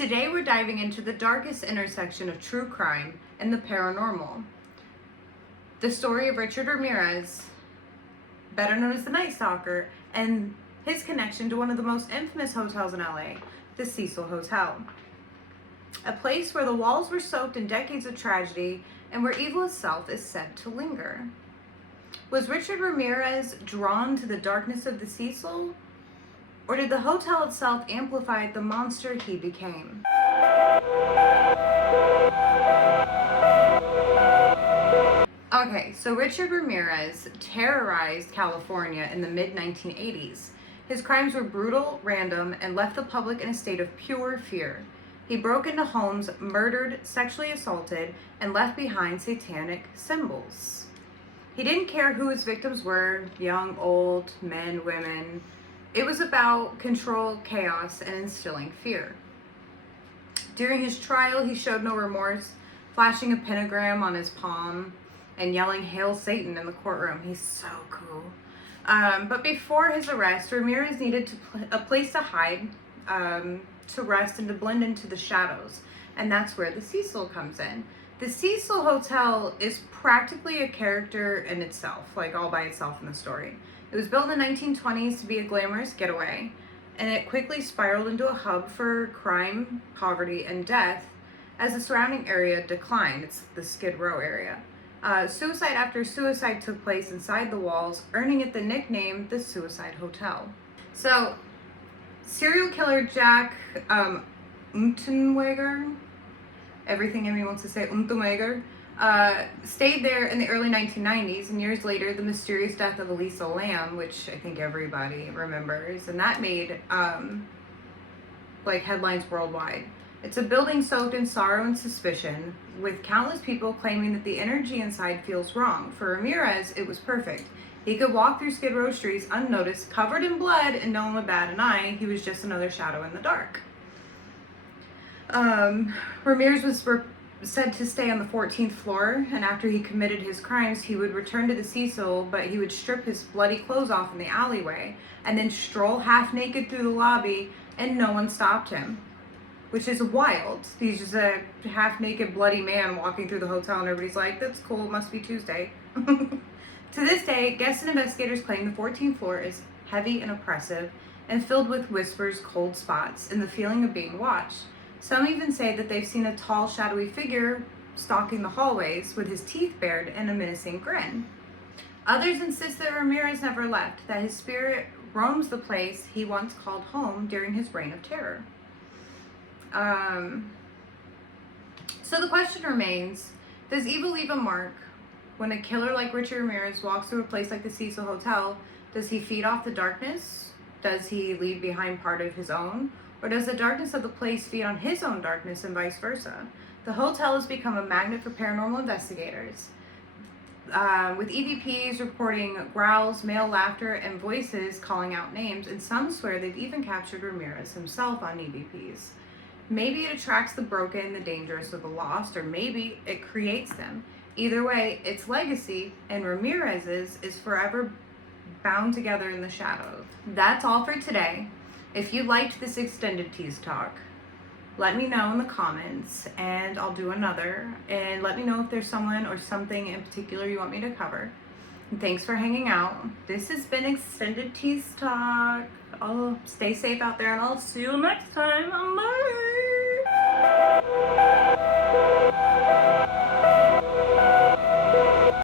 Today we're diving into the darkest intersection of true crime and the paranormal. The story of Richard Ramirez, better known as the Night Stalker, and his connection to one of the most infamous hotels in LA, the Cecil Hotel. A place where the walls were soaked in decades of tragedy and where evil itself is said to linger. Was Richard Ramirez drawn to the darkness of the Cecil? Or did the hotel itself amplify the monster he became? Okay, so Richard Ramirez terrorized California in the mid-1980s. His crimes were brutal, random, and left the public in a state of pure fear. He broke into homes, murdered, sexually assaulted, and left behind satanic symbols. He didn't care who his victims were, young, old, men, women. It was about control, chaos, and instilling fear. During his trial, he showed no remorse, flashing a pentagram on his palm and yelling, "Hail Satan," in the courtroom. He's so cool. But before his arrest, Ramirez needed a place to hide, to rest, and to blend into the shadows. And that's where the Cecil comes in. The Cecil Hotel is practically a character in itself, like all by itself in the story. It was built in the 1920s to be a glamorous getaway, and it quickly spiraled into a hub for crime, poverty, and death as the surrounding area declined. It's the Skid Row area. Suicide after suicide took place inside the walls, earning it the nickname the Suicide Hotel. So, serial killer Jack Unterweger, everything in me wants to say Unterweger, stayed there in the early 1990s, and years later, the mysterious death of Elisa Lam, which I think everybody remembers, and that made headlines worldwide. It's a building soaked in sorrow and suspicion, with countless people claiming that the energy inside feels wrong. For Ramirez, it was perfect. He could walk through Skid Row streets unnoticed, covered in blood, and no one would bat an eye. He was just another shadow in the dark. Ramirez was said to stay on the 14th floor, and after he committed his crimes, he would return to the Cecil, but he would strip his bloody clothes off in the alleyway, and then stroll half naked through the lobby, and no one stopped him. Which is wild. He's just a half-naked, bloody man walking through the hotel, and everybody's like, "That's cool, it must be Tuesday." To this day, guests and investigators claim the 14th floor is heavy and oppressive, and filled with whispers, cold spots, and the feeling of being watched. Some even say that they've seen a tall, shadowy figure stalking the hallways with his teeth bared and a menacing grin. Others insist that Ramirez never left, that his spirit roams the place he once called home during his reign of terror. So the question remains, does evil leave a mark? When a killer like Richard Ramirez walks through a place like the Cecil Hotel, does he feed off the darkness? Does he leave behind part of his own? Or does the darkness of the place feed on his own darkness and vice versa? The hotel has become a magnet for paranormal investigators, with EVPs reporting growls, male laughter, and voices calling out names, and some swear they've even captured Ramirez himself on EVPs. Maybe it attracts the broken, the dangerous, or the lost, or maybe it creates them. Either way, its legacy, and Ramirez's, is forever bound together in the shadows. That's all for today. If you liked this extended tease talk, let me know in the comments, and I'll do another. And let me know if there's someone or something in particular you want me to cover. And thanks for hanging out. This has been Extended Tease Talk. I'll stay safe out there, and I'll see you next time. Bye!